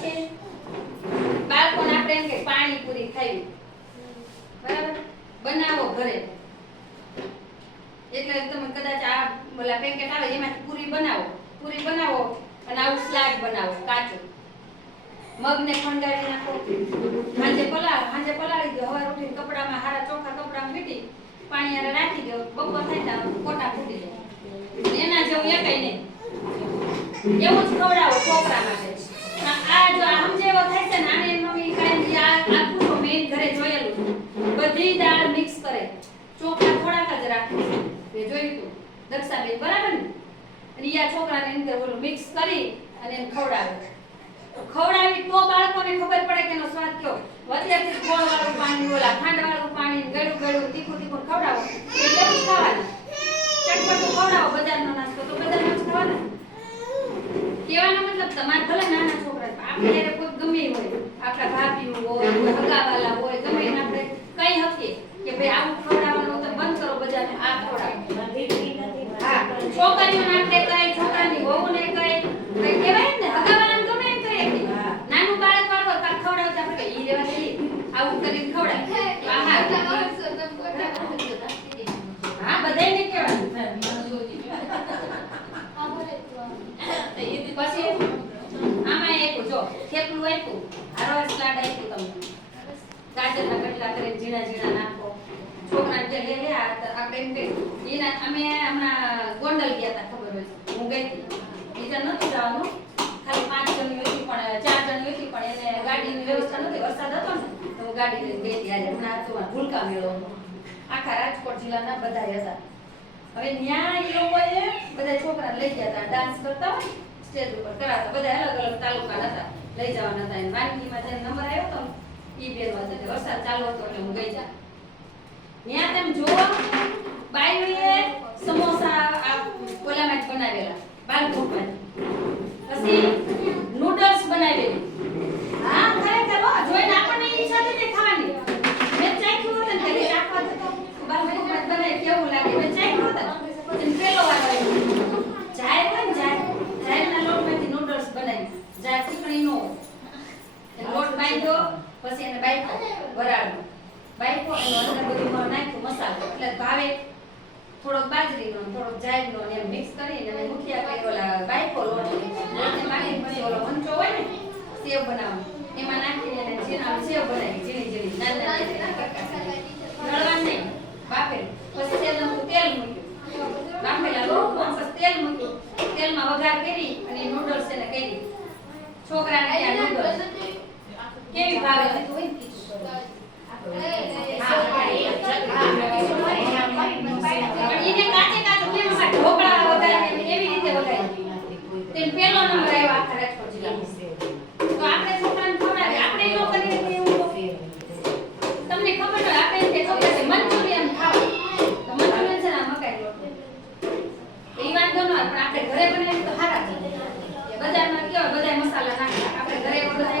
પછી બાળકોને આપણે એમ કે પાણીપુરી ખાવી, બરાબર, બનાવો ઘરે. એટલે તમે કદાચ આ ઓલા પેકેટ આવે એમાંથી પૂરી બનાવો અને આવું સ્લાડ બનાવો કાચું. મગને ખંડાળી નાખો, સાંજે પલાળી દો, સવારે ઉઠીને કપડામાં હારા ચોખ્ખા કપડામાં મીઠી પાણી હારે રાખી દો, બપોર થાય તો કોટા ફૂટી જાય. એના જેવું એકાઈ નહીં. એવું જ ખવડાવો છોકરા માટે. આ જો આમ જેવો થાય છે ને, આને મમ્મી કાંઈ આ પૂરો મેં ઘરે જોયેલું, બધી દાળ મિક્સ કરે, ચોખા થોડાક જ રાખે. એ જોયું તું દક્ષાબેન, બરાબર ને? અને આ છોકરાને અંદર ઓલું મિક્સ કરી અને એને ખવડાવી તો બાળકોને ખબર પડે કે એનો સ્વાદ કેવો. અત્યારથી ગોળ વાળું પાણી, ઓલા ખાંડ વાળું પાણી, ગળું તીખું ખવડાવો એટલે જ ખાવાનું. ચટપટું ખવડાવો બજારનો નાસ્તો તો બજારનો જ ખાવાના. કહેવાનો મતલબ તમારે ભલે નાના છોકરા, આપણે જ્યારે કોઈ ગમે હોય, આપણા ભાભી હોય, હગાવાલા હોય, ગમે એને આપણે કઈ શકીએ કે ભાઈ આવું ખવડાવવાનું તો બંધ કરો, બજારને આ ખવડાવો. હા, છોકરીઓને આપણે કઈ, છોકરાની વહુને કઈ કહેવાય ને, હગાવાલાને ગમે એમ કહીએ કે નાનું બાળક વાળો કાક ખવડાવતા આપણે ઈ રેવા દઈએ, આવું કરીને ખવડાય. હા, બધાયને કહેવાનું. પછી આમાં એક જો થેપલું આપ્યું, હારો સ્લાડ આપ્યું, તમને ગાજરના કટલા કરીને ઝીણા નાખો. છોકરાને કે લે આપણે એમ કે એના અમે હમણાં ગોંડલ ગયા હતા, ખબર હોય, હું ગઈ હતી. બીજા નહોતું જવાનું, ખાલી 5 જણની હતી, પણ 4 જણની હતી, પણ એને ગાડીની વ્યવસ્થા નહોતી, વરસાદ હતો ને તો હું ગાડી લઈને ગઈ હતી. આજે હમણાં તો ભૂલકા મેળો આખા રાજકોટ જિલ્લાના બધા હતા. હવે ત્યાં એ લોકોએ બધા છોકરાને લઈ ગયા હતા, ડાન્સ કરતા હોય સ્ટેજ ઉપર કરાતા, બધા અલગ અલગ તાલુકા હતા, લઈ જવાના હતા. એને વાનગીમાં જેનો નંબર આવ્યો હતો ઈ બેનો હતો, વરસાદ ચાલુ હતો એટલે હું ગઈ જા. ત્યાં તમે જોવો, બાઈઓએ સમોસા આ ઓલામાં જ બનાવેલા, બાલકોટમાં. પછી નૂડલ્સ બનાવેલી. હા, ખરેખર જોઈને આપણને ઈચ્છા થઈ જાય ખાવાની. મેં ચાખ્યું હતું ને કે રાખવા બાલકોટમાં બનાવી કેવું લાગે, મેં ચાખ્યું હતું. પેલો વાર આવ્યો જાય હોય ને, જાયના લોટમાંથી નૂડલ્સ બનાવી, જાય ચીકણીનો લોટ બાંધ્યો, પછી એને બાઈકો વરાળનો બાઈકો અને અંદર બધું નાખ્યું મસાલો, એટલે ભાવે થોડોક બાજરીનો, થોડોક જાયનો ને એમ મિક્સ કરીને મેં મુઠિયા કરી ઓલા બાઈકો લોટને મારીને પછી ઓલો મંચો હોય ને સેવ બનાવવાનો, એમાં નાખીને એને સેવ બનાવી, ઝીણી નાની નળવાનું નહીં, બાફેલું. પછી તેલ મૂક્યું, બાફેલા લોટમાં પછી તેલ મૂક્યું, તેલમાં વઘાર કરી અને નૂડલ્સ એને કરી. છોકરાને ત્યાં નૂડલ્સ કેવી ભાવે ઢોકળા વગાડી એવી રીતે વગાડી. પેલો નંબર આવ્યો આખા રાજકોટ જિલ્લામાં. તો આપણે છોકરાને ખવડાવે, આપણે એ લોકોને એવું તમને ખબર હોય, આપણે કે છોકરાને મંચુરિયન ખાવા, તો મંચુરિયન છે ને મકાઈ લોટ એ વાંધો ન હોય, પણ આપણે ઘરે બનાવીએ તો સારા છે. બજારમાં કેવા બધા મસાલા નાખે, આપણે ઘરે બધા